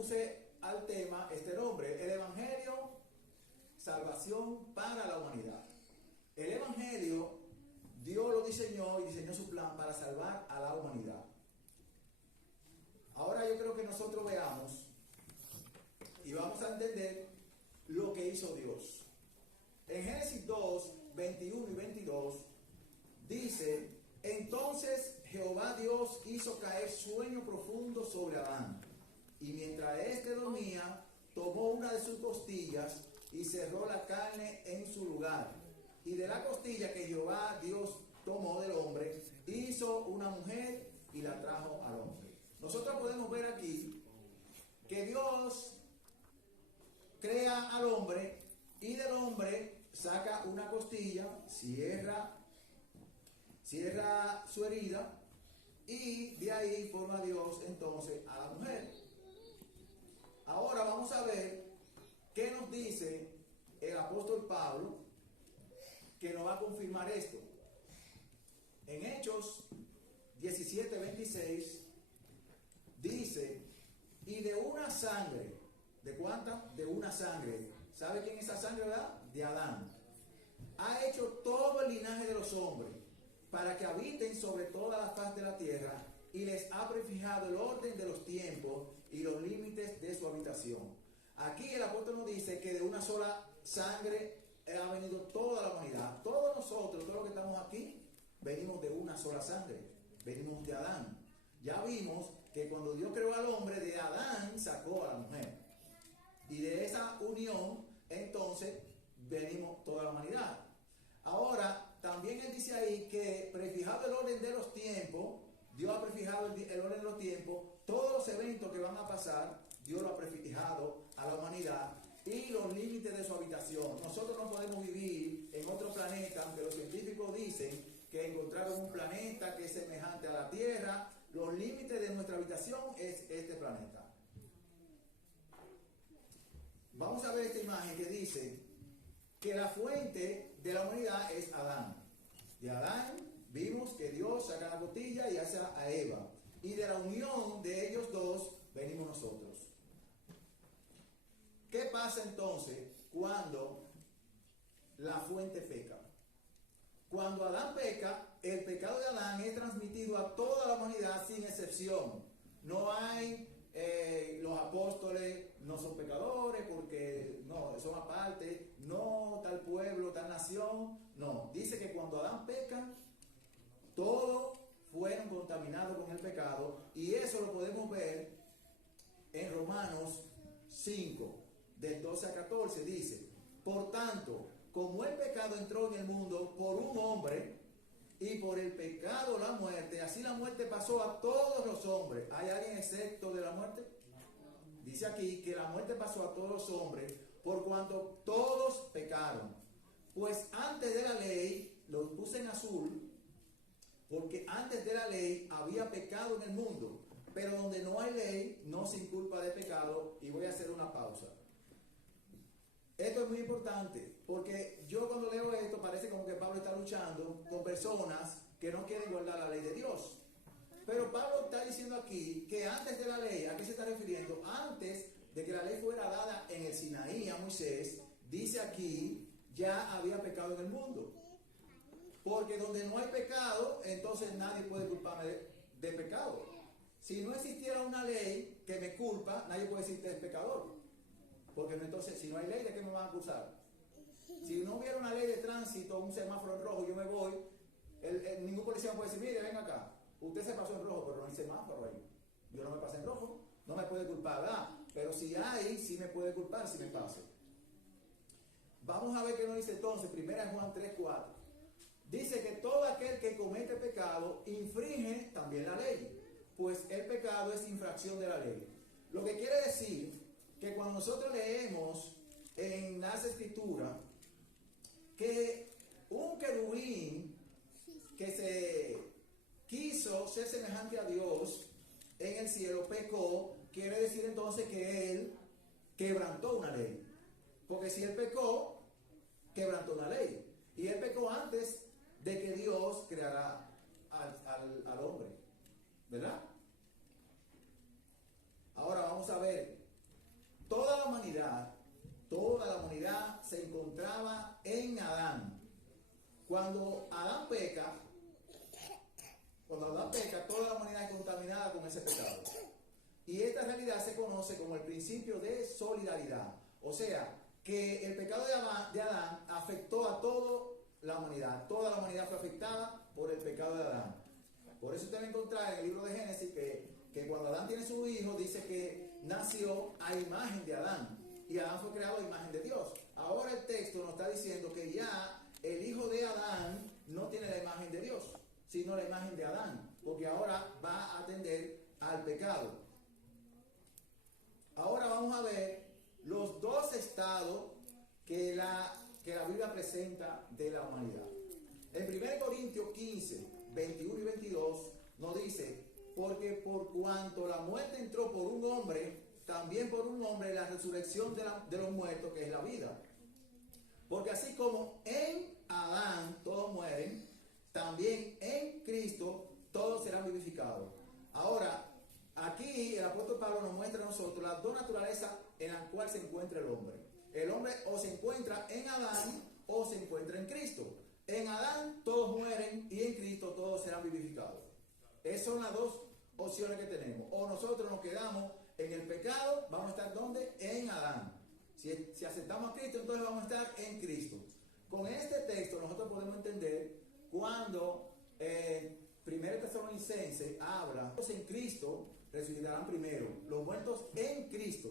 puse al tema este nombre, el Evangelio, salvación para la humanidad. El Evangelio, Dios lo diseñó y diseñó su plan para salvar a la humanidad. Ahora yo creo que nosotros veamos y vamos a entender lo que hizo Dios. En Génesis 2, 21 y 22 dice: entonces Jehová Dios hizo caer sueño profundo sobre Adán, y mientras éste dormía, tomó una de sus costillas y cerró la carne en su lugar. Y de la costilla que Jehová Dios tomó del hombre, hizo una mujer y la trajo al hombre. Nosotros podemos ver aquí que Dios crea al hombre y del hombre saca una costilla, cierra su herida, y de ahí forma Dios entonces a la mujer. Ahora vamos a ver qué nos dice el apóstol Pablo, que nos va a confirmar esto. En Hechos 17:26 dice: y de una sangre, ¿de cuánta? De una sangre. ¿Sabe quién es esa sangre, verdad? De Adán. Ha hecho todo el linaje de los hombres, para que habiten sobre toda la faz de la tierra, y les ha prefijado el orden de los tiempos y los límites de su habitación. Aquí el apóstol nos dice que de una sola sangre ha venido toda la humanidad. Todos nosotros, todos los que estamos aquí, venimos de una sola sangre, venimos de Adán. Ya vimos que cuando Dios creó al hombre, de Adán sacó a la mujer, y de esa unión entonces venimos toda la humanidad. Ahora también él dice ahí que prefijado el orden de los tiempos, Dios ha prefijado el orden de los tiempos, todos los eventos que van a pasar, Dios lo ha prefijado a la humanidad, y los límites de su habitación. Nosotros no podemos vivir en otro planeta, aunque los científicos dicen que encontraron un planeta que es semejante a la Tierra. Los límites de nuestra habitación es este planeta. Vamos a ver esta imagen que dice que la fuente de la humanidad es Adán. De Adán vimos que Dios saca la costilla y hace a Eva, y de la unión de ellos dos venimos nosotros. ¿Qué pasa entonces cuando la fuente peca? Cuando Adán peca, el pecado de Adán es transmitido a toda la humanidad sin excepción. No hay los apóstoles no son pecadores porque no, son aparte, no tal pueblo, tal nación. No, dice que cuando Adán peca, todos fueron contaminados con el pecado, y eso lo podemos ver en Romanos 5, del 12 a 14, dice: por tanto, como el pecado entró en el mundo por un hombre, y por el pecado la muerte, así la muerte pasó a todos los hombres. ¿Hay alguien excepto de la muerte? Dice aquí que la muerte pasó a todos los hombres, por cuanto todos pecaron. Pues antes de la ley, lo puse en azul, porque antes de la ley había pecado en el mundo, pero donde no hay ley, no se inculpa de pecado. Y voy a hacer una pausa. Esto es muy importante, porque yo cuando leo esto parece como que Pablo está luchando con personas que no quieren guardar la ley de Dios. Pero Pablo está diciendo aquí que antes de la ley, ¿a qué se está refiriendo? Antes de que la ley fuera dada en el Sinaí a Moisés, dice aquí, ya había pecado en el mundo. Porque donde no hay pecado, entonces nadie puede culparme de pecado. Si no existiera una ley que me culpa, nadie puede decir que es pecador. Porque entonces, si no hay ley, ¿de qué me van a acusar? Si no hubiera una ley de tránsito, un semáforo en rojo, yo me voy, ningún policía me puede decir: mire, ven acá, usted se pasó en rojo, pero no hay semáforo ahí. Yo no me pasé en rojo, no me puede culpar, ¿verdad? Pero si hay, sí me puede culpar si me paso. Vamos a ver qué nos dice entonces, 1 Juan 3:4. Dice que todo aquel que comete pecado infringe también la ley, pues el pecado es infracción de la ley. Lo que quiere decir que cuando nosotros leemos en las Escrituras que un querubín que se quiso ser semejante a Dios en el cielo pecó, quiere decir entonces que él quebrantó una ley. Porque si él pecó, quebrantó una ley. Y él pecó antes de que Dios creara al hombre, ¿verdad? Ahora vamos a ver Cuando Adán peca, toda la humanidad es contaminada con ese pecado. Y esta realidad se conoce como el principio de solidaridad. O sea, que el pecado de Adán afectó a toda la humanidad. Toda la humanidad fue afectada por el pecado de Adán. Por eso usted va a encontrar en el libro de Génesis que cuando Adán tiene su hijo, dice que nació a imagen de Adán. Y Adán fue creado a imagen de Dios. Ahora el texto nos está diciendo que ya el hijo de Adán no tiene la imagen de Dios, sino la imagen de Adán. Porque ahora va a atender al pecado. Ahora vamos a ver los dos estados que la Biblia presenta de la humanidad. En 1 Corintios 15, 21 y 22 nos dice: porque por cuanto la muerte entró por un hombre, también por un hombre la resurrección de los muertos, que es la vida. Porque así como en Adán todos mueren, también en Cristo todos serán vivificados. Ahora, aquí el apóstol Pablo nos muestra a nosotros las dos naturalezas en las cuales se encuentra el hombre. El hombre o se encuentra en Adán o se encuentra en Cristo. En Adán todos mueren y en Cristo todos serán vivificados. Esas son las dos opciones que tenemos. O nosotros nos quedamos en el pecado, vamos a estar ¿dónde? En Adán. Si aceptamos a Cristo, entonces vamos a estar en Cristo. Con este texto nosotros podemos entender cuando 1 Tesalonicenses habla: los en Cristo resucitarán primero, los muertos en Cristo.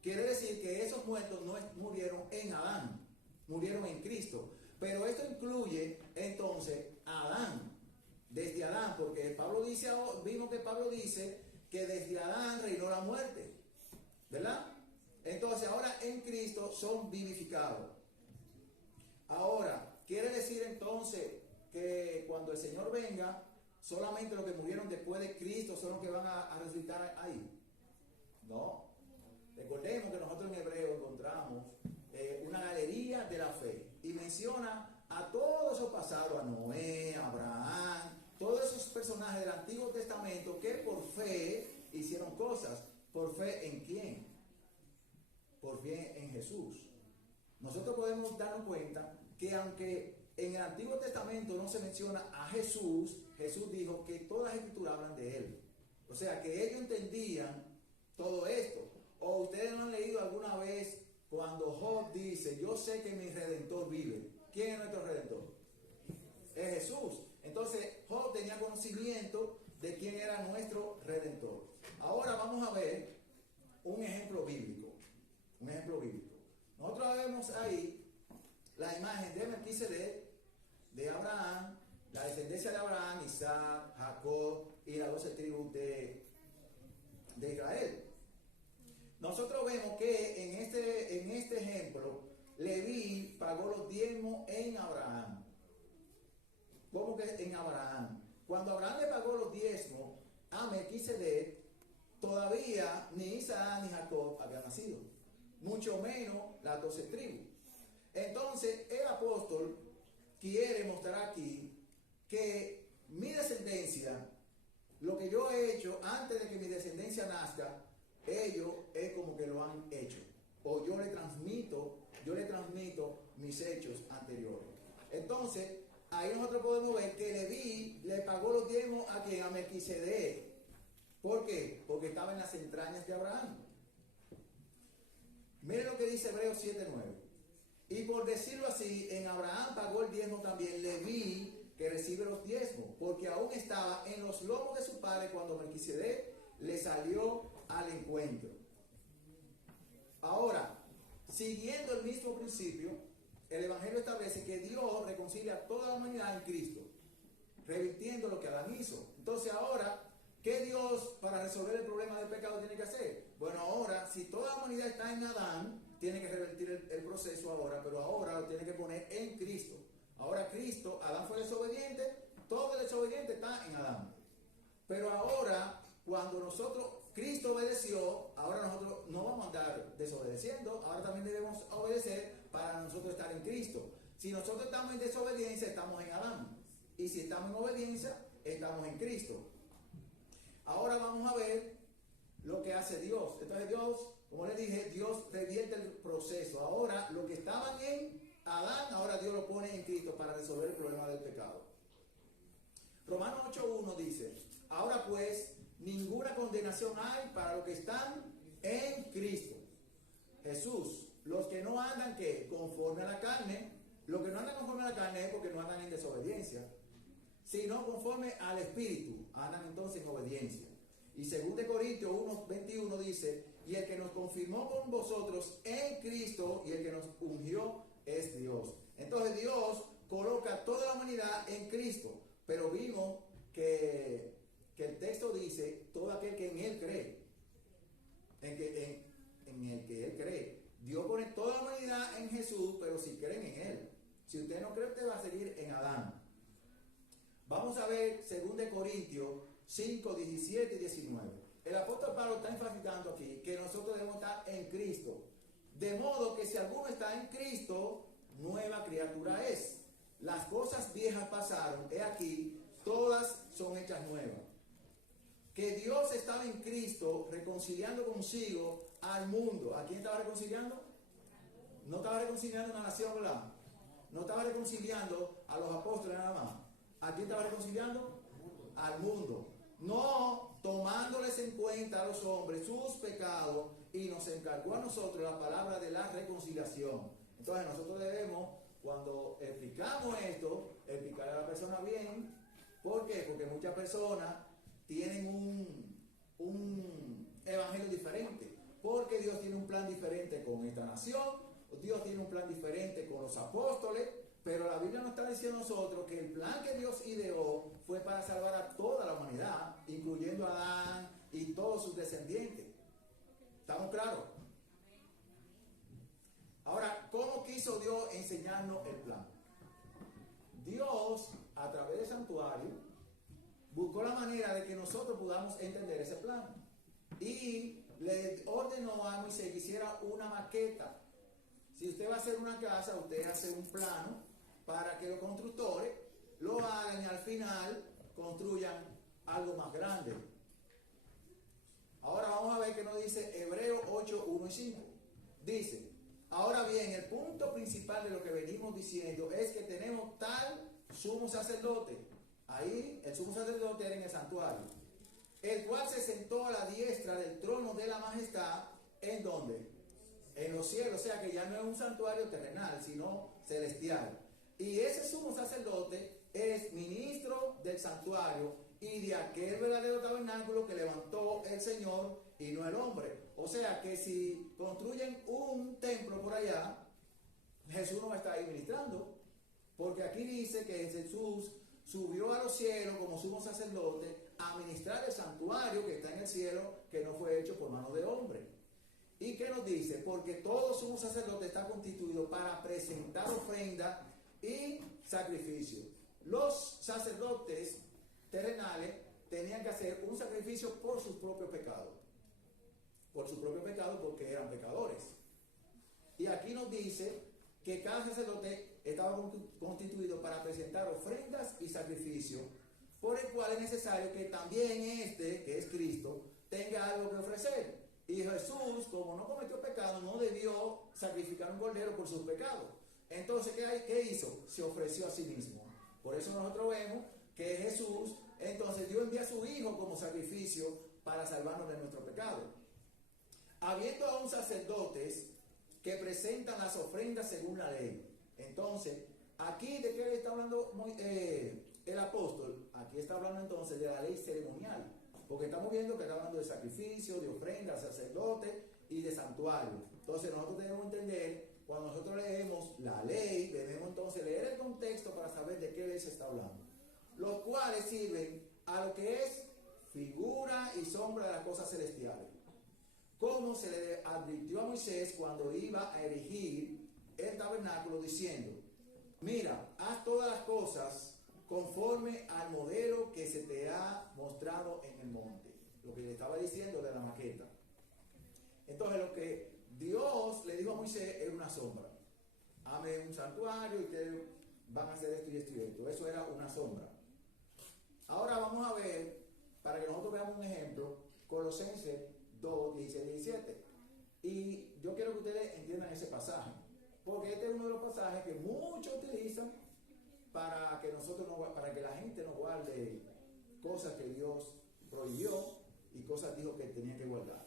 Quiere decir que esos muertos no murieron en Adán, murieron en Cristo. Pero esto incluye entonces a Adán, desde Adán, porque vimos que Pablo dice que desde Adán reinó la muerte, ¿verdad? Entonces ahora en Cristo son vivificados. Ahora, quiere decir entonces que cuando el Señor venga, solamente los que murieron después de Cristo son los que van a resucitar ahí. No. Recordemos que nosotros en Hebreo encontramos una galería de la fe y menciona a todos esos pasados, a Noé, a Abraham, todos esos personajes del Antiguo Testamento que por fe hicieron cosas. ¿Por fe en quién? Por fe en Jesús. Nosotros podemos darnos cuenta que aunque en el Antiguo Testamento no se menciona a Jesús, Jesús dijo que todas las escrituras hablan de Él. O sea que ellos entendían todo esto. O ustedes no han leído alguna vez cuando Job dice: yo sé que mi Redentor vive. ¿Quién es nuestro Redentor? Es Jesús. Entonces Job tenía conocimiento de quién era nuestro Redentor. Ahora vamos a ver un ejemplo bíblico. Un ejemplo bíblico. Nosotros vemos ahí la imagen de Melquisedec, de Abraham, la descendencia de Abraham, Isaac, Jacob y las 12 tribus de Israel. Nosotros vemos que en este ejemplo, Leví pagó los diezmos en Abraham. ¿Cómo que en Abraham? Cuando Abraham le pagó los diezmos a Melquisedec, todavía ni Isaac ni Jacob habían nacido, mucho menos las 12 tribus. Entonces el apóstol quiere mostrar aquí que mi descendencia, lo que yo he hecho antes de que mi descendencia nazca, ellos es como que lo han hecho. O yo le transmito mis hechos anteriores. Entonces, ahí nosotros podemos ver que Leví le pagó los diezmos a quien, a Melquisedec. ¿Por qué? Porque estaba en las entrañas de Abraham. Miren lo que dice Hebreos 7:9. Y por decirlo así, en Abraham pagó el diezmo también Leví, que recibe los diezmos, porque aún estaba en los lomos de su padre cuando Melquisedec le salió al encuentro. Ahora, siguiendo el mismo principio, el Evangelio establece que Dios reconcilia a toda la humanidad en Cristo, revirtiendo lo que Adán hizo. Entonces ahora, ¿qué Dios para resolver el problema del pecado tiene que hacer? Bueno, ahora, si toda la humanidad está en Adán, tiene que revertir el proceso ahora, pero ahora lo tiene que poner en Cristo. Ahora Cristo, Adán fue desobediente, todo el desobediente está en Adán. Pero ahora, cuando Cristo obedeció, ahora nosotros no vamos a andar desobedeciendo, ahora también debemos obedecer para nosotros estar en Cristo. Si nosotros estamos en desobediencia, estamos en Adán. Y si estamos en obediencia, estamos en Cristo. Ahora vamos a ver lo que hace Dios. Entonces Dios, como les dije, Dios revierte el proceso. Ahora, los que estaban en Adán, ahora Dios lo pone en Cristo para resolver el problema del pecado. Romanos 8.1 dice, ahora pues, ninguna condenación hay para los que están en Cristo Jesús. Los que no andan, ¿qué? Conforme a la carne. Los que no andan conforme a la carne es porque no andan en desobediencia, sino conforme al Espíritu, andan entonces en obediencia. Y 2 Corintios 1:21 dice, y el que nos confirmó con vosotros en Cristo y el que nos ungió es Dios. Entonces Dios coloca toda la humanidad en Cristo, pero vimos que el texto dice, todo aquel que en Él cree, en el que Él cree. Dios pone toda la humanidad en Jesús, pero si creen en Él. Si usted no cree, usted va a seguir en Adán. Vamos a ver 2 Corintios 5, 17 y 19. El apóstol Pablo está enfatizando aquí que nosotros debemos estar en Cristo. De modo que si alguno está en Cristo, nueva criatura es. Las cosas viejas pasaron, he aquí, todas son hechas nuevas. Que Dios estaba en Cristo reconciliando consigo al mundo. ¿A quién estaba reconciliando? No estaba reconciliando a una nación, ¿verdad? No estaba reconciliando a los apóstoles nada más. ¿A quién estaba reconciliando? Al mundo. No tomándoles en cuenta a los hombres sus pecados, y nos encargó a nosotros la palabra de la reconciliación. Entonces nosotros debemos, cuando explicamos esto, explicar a la persona bien. ¿Por qué? Porque muchas personas tienen un evangelio diferente. Porque Dios tiene un plan diferente con esta nación, Dios tiene un plan diferente con los apóstoles, pero la Biblia nos está diciendo a nosotros que el plan que Dios ideó fue para salvar a toda la humanidad, incluyendo a Adán y todos sus descendientes. ¿Estamos claros? Ahora, ¿cómo quiso Dios enseñarnos el plan? Dios, a través del santuario, buscó la manera de que nosotros podamos entender ese plan. Y le ordenó a Moisés que hiciera una maqueta. Si usted va a hacer una casa, usted hace un plano para que los constructores lo hagan y al final construyan algo más grande. Ahora vamos a ver qué nos dice Hebreos 8, 1 y 5. Dice, ahora bien, el punto principal de lo que venimos diciendo es que tenemos tal sumo sacerdote. Ahí el sumo sacerdote era en el santuario, el cual se sentó a la diestra del trono de la majestad. ¿En dónde? En los cielos. O sea que ya no es un santuario terrenal, sino celestial. Y ese sumo sacerdote es ministro del santuario y de aquel verdadero tabernáculo que levantó el Señor y no el hombre. O sea que si construyen un templo por allá, Jesús no va a estar ahí ministrando, porque aquí dice que Jesús subió a los cielos como sumo sacerdote a ministrar el santuario que está en el cielo, que no fue hecho por mano de hombre. ¿Y qué nos dice? Porque todo sumo sacerdote está constituido para presentar ofrenda y sacrificio. Los sacerdotes terrenales tenían que hacer un sacrificio por sus propios pecados. Por sus propios pecados, porque eran pecadores. Y aquí nos dice que cada sacerdote estaba constituido para presentar ofrendas y sacrificios, por el cual es necesario que también este, que es Cristo, tenga algo que ofrecer. Y Jesús, como no cometió pecado, no debió sacrificar un cordero por sus pecados. Entonces, ¿qué hizo? Se ofreció a sí mismo. Por eso nosotros vemos que Jesús, entonces Dios envía a su Hijo como sacrificio para salvarnos de nuestro pecado. Habiendo aún sacerdotes que presentan las ofrendas según la ley. Entonces, aquí de qué le está hablando el apóstol. Aquí está hablando entonces de la ley ceremonial, porque estamos viendo que está hablando de sacrificio, de ofrenda, sacerdote y de santuario. Entonces nosotros debemos entender, cuando nosotros leemos la ley, debemos entonces leer el contexto para saber de qué ley se está hablando, los cuales sirven a lo que es figura y sombra de las cosas celestiales, como se le advirtió a Moisés cuando iba a erigir el tabernáculo, diciendo, mira, haz todas las cosas conforme al modelo que se te ha mostrado en el monte. Lo que le estaba diciendo de la maqueta. Entonces lo que Dios le dijo a Moisés era una sombra. Hame un santuario y ustedes van a hacer esto y esto y esto. Eso era una sombra. Ahora vamos a ver, para que nosotros veamos un ejemplo, Colosenses 2, 16 y 17. Y yo quiero que ustedes entiendan ese pasaje, Porque este es uno de los pasajes que muchos utilizan para que para que la gente no guarde cosas que Dios prohibió y cosas dijo que tenía que guardar.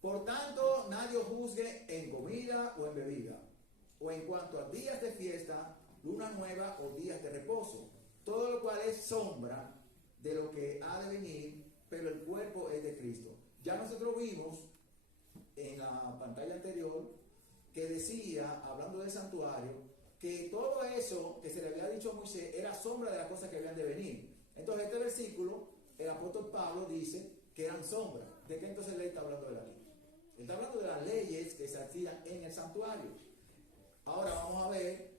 Por tanto, nadie os juzgue en comida o en bebida, o en cuanto a días de fiesta, luna nueva o días de reposo, todo lo cual es sombra de lo que ha de venir, pero el cuerpo es de Cristo. Ya nosotros vimos en la pantalla anterior que decía, hablando del santuario, que todo eso que se le había dicho a Moisés era sombra de las cosas que habían de venir. Entonces este versículo, el apóstol Pablo dice que eran sombras. ¿De qué entonces le está hablando de la ley? Él está hablando de las leyes que se hacían en el santuario. Ahora vamos a ver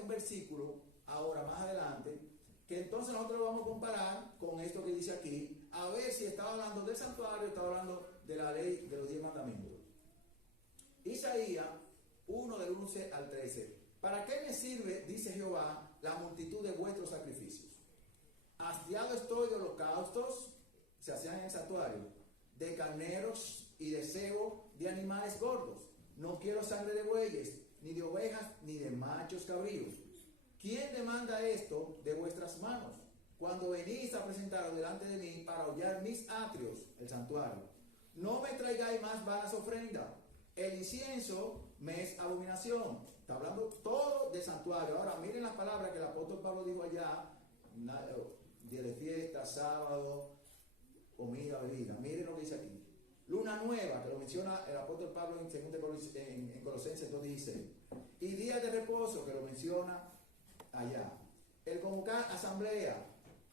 un versículo, ahora más adelante, que entonces nosotros lo vamos a comparar con esto que dice aquí, a ver si estaba hablando del santuario, estaba hablando de la ley de los 10 mandamientos. Isaías 1 del 11 al 13. ¿Para qué me sirve, dice Jehová, la multitud de vuestros sacrificios? Hastiado estoy de holocaustos, se hacían en el santuario, de carneros y de cebo de animales gordos. No quiero sangre de bueyes, ni de ovejas, ni de machos cabríos. ¿Quién demanda esto de vuestras manos? Cuando venís a presentaros delante de mí para hollar mis atrios, el santuario. No me traigáis más vanas ofrendas. El incienso me es abominación. Está hablando todo del santuario. Ahora miren las palabras que el apóstol Pablo dijo allá. Día de fiesta, sábado, comida, bebida. Miren lo que dice aquí. Luna nueva, que lo menciona el apóstol Pablo en Colosenses 2:16. Y días de reposo, que lo menciona allá. El convocar asamblea,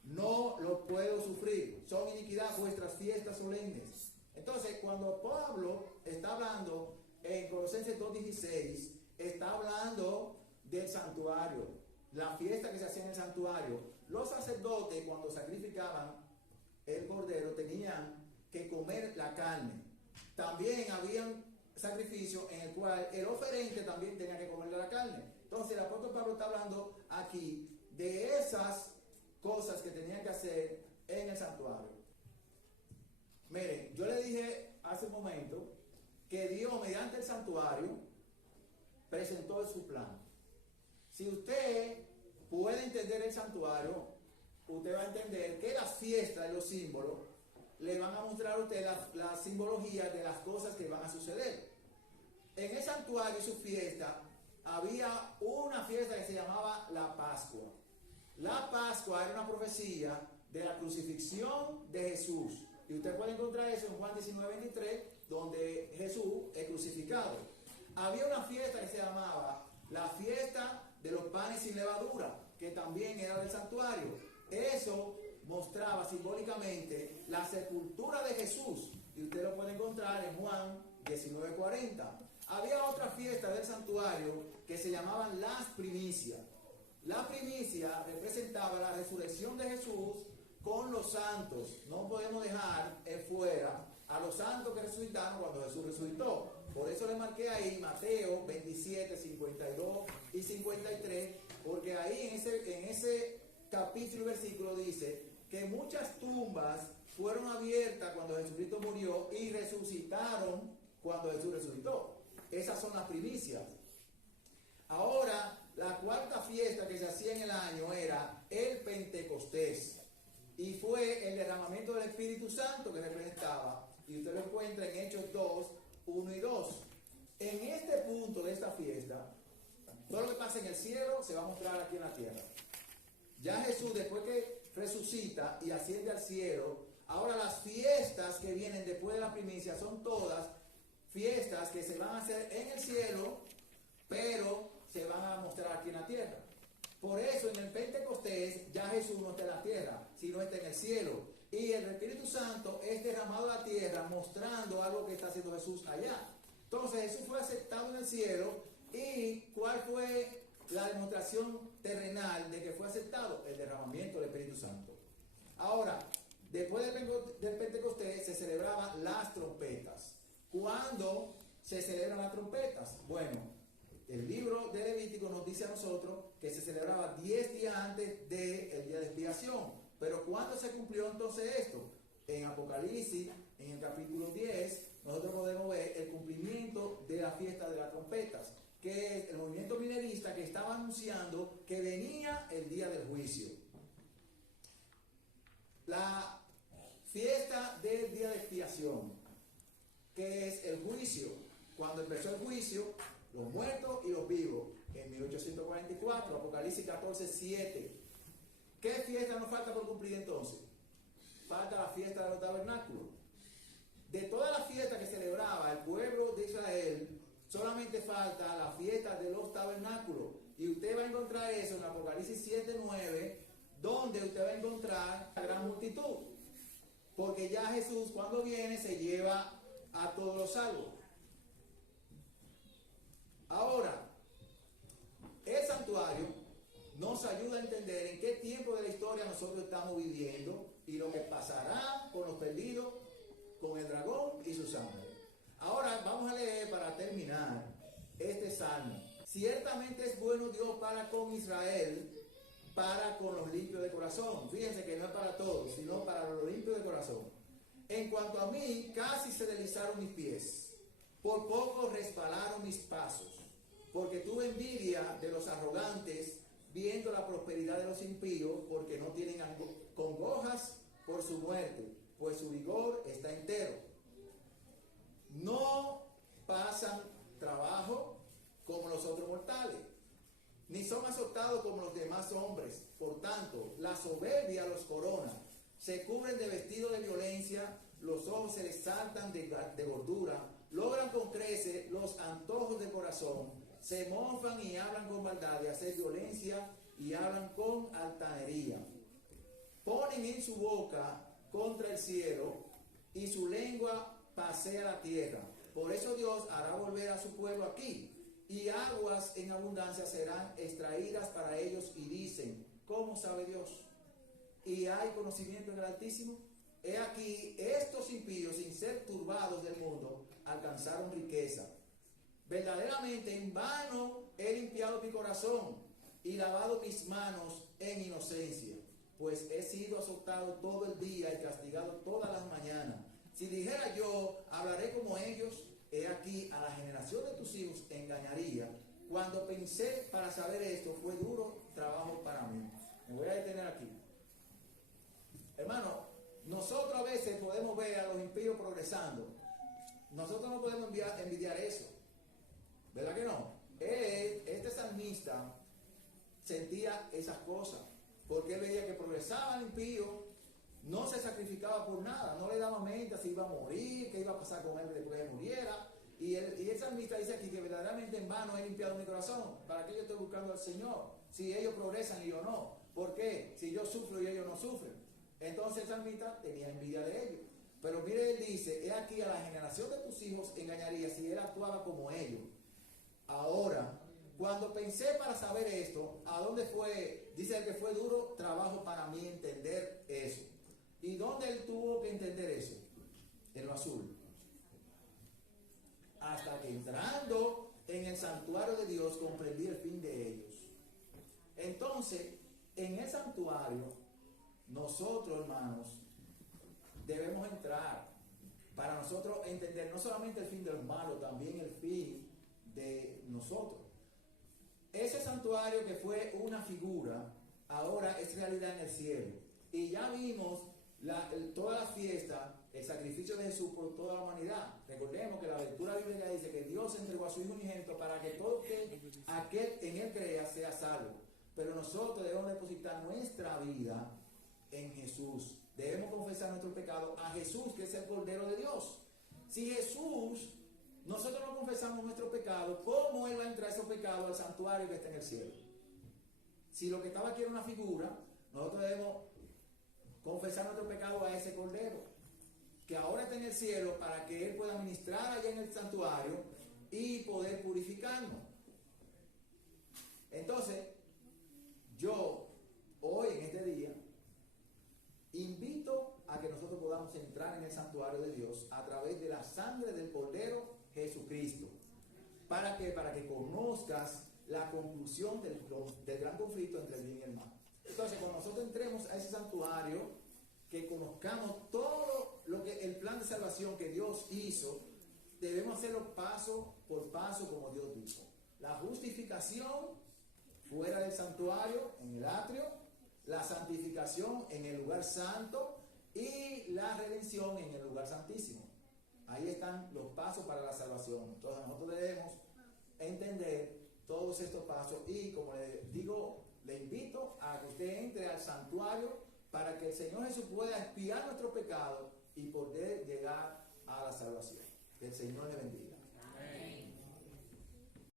no lo puedo sufrir. Son iniquidad vuestras fiestas solemnes. Entonces, cuando Pablo está hablando en Colosenses 2:16, está hablando del santuario, la fiesta que se hacía en el santuario. Los sacerdotes, cuando sacrificaban el cordero, tenían que comer la carne. También había sacrificio en el cual el oferente también tenía que comerle la carne. Entonces, el apóstol Pablo está hablando aquí de esas cosas que tenían que hacer en el santuario. Miren, yo le dije hace un momento que Dios, mediante el santuario, presentó su plan. Si usted puede entender el santuario, usted va a entender que las fiestas, los símbolos, le van a mostrar a usted la simbología de las cosas que van a suceder. En el santuario y su fiesta, había una fiesta que se llamaba la Pascua. La Pascua era una profecía de la crucifixión de Jesús. Y usted puede encontrar eso en Juan 19:23, donde Jesús es crucificado. Había una fiesta que se llamaba la fiesta de los panes sin levadura, que también era del santuario. Eso mostraba simbólicamente la sepultura de Jesús. Y usted lo puede encontrar en Juan 19:40. Había otra fiesta del santuario que se llamaban las primicias. La primicia representaba la resurrección de Jesús con los santos. No podemos dejar fuera a los santos que resucitaron cuando Jesús resucitó. Por eso le marqué ahí Mateo 27, 52 y 53, porque ahí en ese capítulo y versículo dice que muchas tumbas fueron abiertas cuando Jesucristo murió y resucitaron cuando Jesús resucitó. Esas son las primicias. Ahora, la cuarta fiesta que se hacía en el año era el Pentecostés. Y fue el derramamiento del Espíritu Santo que representaba. Y usted lo encuentra en Hechos 2, 1 y 2. En este punto de esta fiesta, todo lo que pasa en el cielo se va a mostrar aquí en la tierra. Ya Jesús, después que resucita y asciende al cielo, ahora las fiestas que vienen después de la primicia son todas fiestas que se van a hacer en el cielo, pero se van a mostrar aquí en la tierra. Por eso en el Pentecostés ya Jesús no está en la tierra, sino está en el cielo. Y el Espíritu Santo es derramado a la tierra mostrando algo que está haciendo Jesús allá. Entonces Jesús fue aceptado en el cielo. ¿Y cuál fue la demostración terrenal de que fue aceptado? El derramamiento del Espíritu Santo. Ahora, después del Pentecostés se celebraban las trompetas. ¿Cuándo se celebran las trompetas? Bueno, el libro de Levítico nos dice a nosotros que se celebraba 10 días antes del día de expiación. Pero ¿cuándo se cumplió entonces esto? En Apocalipsis, en el capítulo 10, nosotros podemos ver el cumplimiento de la fiesta de las trompetas, que es el movimiento milerista que estaba anunciando que venía el día del juicio. La fiesta del día de expiación, que es el juicio. Cuando empezó el juicio, los muertos y los vivos, en 1844, Apocalipsis 14:7. ¿Qué fiesta nos falta por cumplir entonces? Falta la fiesta de los tabernáculos. De todas las fiestas que celebraba el pueblo de Israel, solamente falta la fiesta de los tabernáculos. Y usted va a encontrar eso en Apocalipsis 7:9, donde usted va a encontrar la gran multitud. Porque ya Jesús, cuando viene, se lleva a todos los salvos. Ahora, el santuario nos ayuda a entender en qué tiempo de la historia nosotros estamos viviendo y lo que pasará con los perdidos, con el dragón y su sangre. Ahora vamos a leer para terminar este salmo. Ciertamente es bueno Dios para con Israel, para con los limpios de corazón. Fíjense que no es para todos, sino para los limpios de corazón. En cuanto a mí, casi se deslizaron mis pies, por poco resbalaron mis pasos, porque tuve envidia de los arrogantes, viendo la prosperidad de los impíos, porque no tienen congojas por su muerte, pues su vigor está entero. No pasan trabajo como los otros mortales, ni son azotados como los demás hombres. Por tanto, la soberbia los corona, se cubren de vestido de violencia, los ojos se les saltan de gordura, logran con creces los antojos del corazón, se mofan y hablan con maldad de hacer violencia y hablan con altanería. Ponen en su boca contra el cielo y su lengua pasea la tierra. Por eso Dios hará volver a su pueblo aquí, y aguas en abundancia serán extraídas para ellos, y dicen, ¿cómo sabe Dios? ¿Y hay conocimiento en el Altísimo? He aquí, estos impíos, sin ser turbados del mundo, alcanzaron riqueza. Verdaderamente en vano he limpiado mi corazón y lavado mis manos en inocencia, pues he sido azotado todo el día y castigado todas las mañanas. Si dijera yo, hablaré como ellos, he aquí a la generación de tus hijos engañaría. Cuando pensé para saber esto, fue duro trabajo para mí. Me voy a detener aquí. Hermano, nosotros a veces podemos ver a los impíos progresando. Nosotros no podemos envidiar eso. ¿Verdad que no? Este salmista sentía esas cosas, porque él veía que progresaba el impío, no se sacrificaba por nada, no le daba mente si iba a morir, qué iba a pasar con él después de que muriera. Y el salmista dice aquí que verdaderamente en vano he limpiado mi corazón. ¿Para qué yo estoy buscando al Señor? Si ellos progresan y yo no. ¿Por qué? Si yo sufro y ellos no sufren. Entonces el salmista tenía envidia de ellos. Pero mire, él dice, he aquí a la generación de tus hijos engañaría si él actuaba como ellos. Ahora, cuando pensé para saber esto, ¿a dónde fue? Dice él que fue duro trabajo para mí entender eso. ¿Y dónde él tuvo que entender eso? En lo azul. Hasta que entrando en el santuario de Dios comprendí el fin de ellos. Entonces, en el santuario, nosotros, hermanos, debemos entrar para nosotros entender no solamente el fin de los malos, también el fin de nosotros. Ese santuario que fue una figura, ahora es realidad en el cielo. Y ya vimos toda la fiesta, el sacrificio de Jesús por toda la humanidad. Recordemos que la lectura bíblica dice que Dios entregó a su Hijo unigénito para que todo aquel en él crea sea salvo. Pero nosotros debemos depositar nuestra vida en Jesús. Debemos confesar nuestro pecado a Jesús, que es el Cordero de Dios. Si Jesús, nosotros no confesamos nuestro pecado, ¿cómo Él va a entrar esos pecados al santuario que está en el cielo? Si lo que estaba aquí era una figura, nosotros debemos confesar nuestro pecado a ese Cordero, que ahora está en el cielo, para que Él pueda ministrar allá en el santuario y poder purificarnos. Entonces, yo, hoy en este día, invito a que nosotros podamos entrar en el santuario de Dios a través de la sangre del Cordero Jesucristo. ¿Para qué? Para que conozcas la conclusión del gran conflicto entre el bien y el mal. Entonces, cuando nosotros entremos a ese santuario, que conozcamos todo lo que el plan de salvación que Dios hizo debemos hacerlo paso por paso como Dios dijo. La justificación fuera del santuario, en el atrio, la santificación en el lugar santo y la redención en el lugar santísimo. Ahí están los pasos para la salvación. Entonces nosotros debemos entender todos estos pasos y, como le digo, le invito a que usted entre al santuario para que el Señor Jesús pueda expiar nuestro pecado y poder llegar a la salvación. Que el Señor le bendiga.